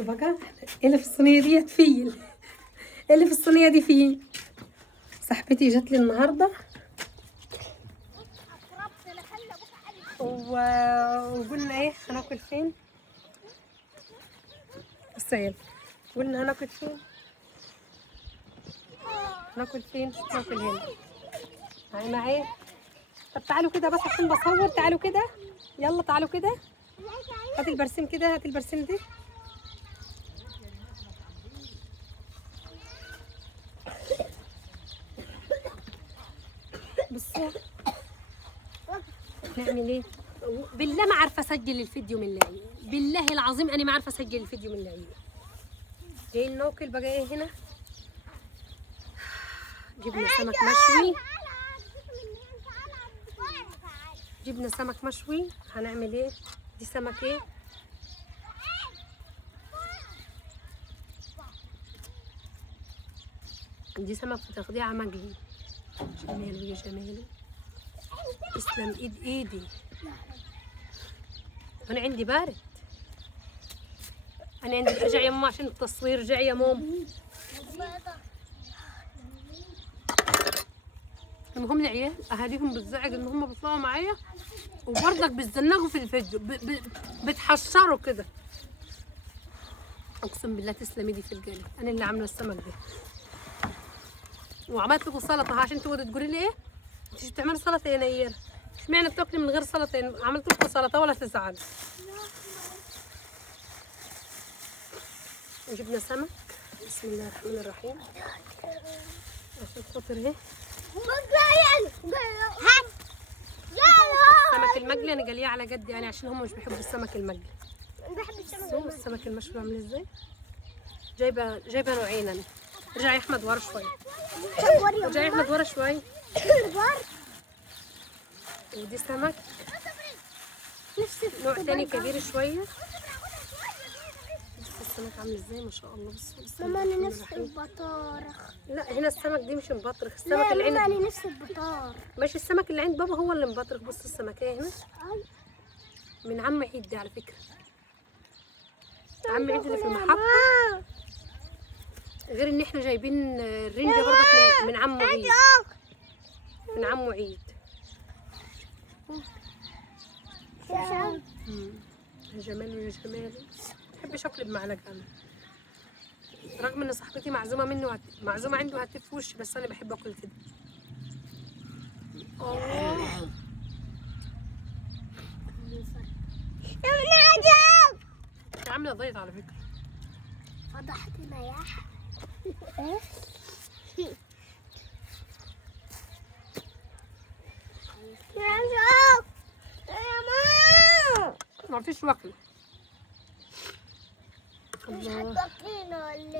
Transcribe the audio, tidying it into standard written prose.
بصوا بقى اللي في الصينيه ديت فيل. اللي في الصينيه دي فيل. صاحبتي جات لي النهارده وقلنا ايه هناكل فين. بصي قلنا هناكل فين. ناكل فين؟ ناكل هنا. هاي معايا. طب تعالوا كده بس عشان بصور. تعالوا كده يلا تعالوا كده. هات البرسيم كده. هات البرسيم دي. بصوا نعمل ايه. بالله ما عارفه اسجل الفيديو من اللعين. بالله العظيم انا ما عارفه اسجل الفيديو من اللعين. جايين ناكل بقى ايه هنا. جبنا سمك مشوي. جبنا سمك مشوي. هنعمل ايه. دي سمك ايه. دي سمك بتاخديه على مقلي. جماله يا جماله. تسلم ايدي. انا عندي بارد. انا عندي ارجع يا ماما عشان التصوير. ارجع يا ماما. المهم العيال اهاليهم بتزعج ان هم بيطلعوا معايا وبرضك بتزنقوا في الفيديو. بتحشروا كده. اقسم بالله تسلم ايدي في القلب. انا اللي عامله السمك ده. وعملت لكم سلطه عشان تقعدوا تقولي لي ايه انت مش بتعملي سلطه يا نيره. اشمعنى بتاكلي من غير سلطه. عملت لكم سلطه ولا تزعلوا. جبنا سمك. بسم الله الرحمن الرحيم. عشان خاطر ايه السمك المقلي انا جاليه على قد يعني عشان هم مش بيحبوا السمك المقلي. السمك المشوي عامل ازاي. جايبه نوعين انا. ارجع يا احمد ورا شوي. ارجع يا احمد ورا شوي. ودي سمك نوع تاني كبير شويه. بص السمك عامل ازاي ما شاء الله. بص ماما انا نفسي البطارخ. لا هنا السمك دي مش مبطرخ. السمك اللي عند انا نفسي البطار. ماشي. السمك اللي عند بابا هو اللي مبطرخ. بص السمكيه هنا من عم عيد دي على فكره. عم عيد اللي في المحطه. غير ان احنا جايبين الرنجه برضك من عمو عيد. من عمو عيد. يا جمال يا جمال. بحبش اكل بمعلقه انا. رغم ان صاحبتي معزومه منه معزومه عنده هتف في وشي بس انا بحب اكل كده. الله عامله دايت على فكره. فضحتنا يا ما فيش وكله. مش هتوكلنا ولا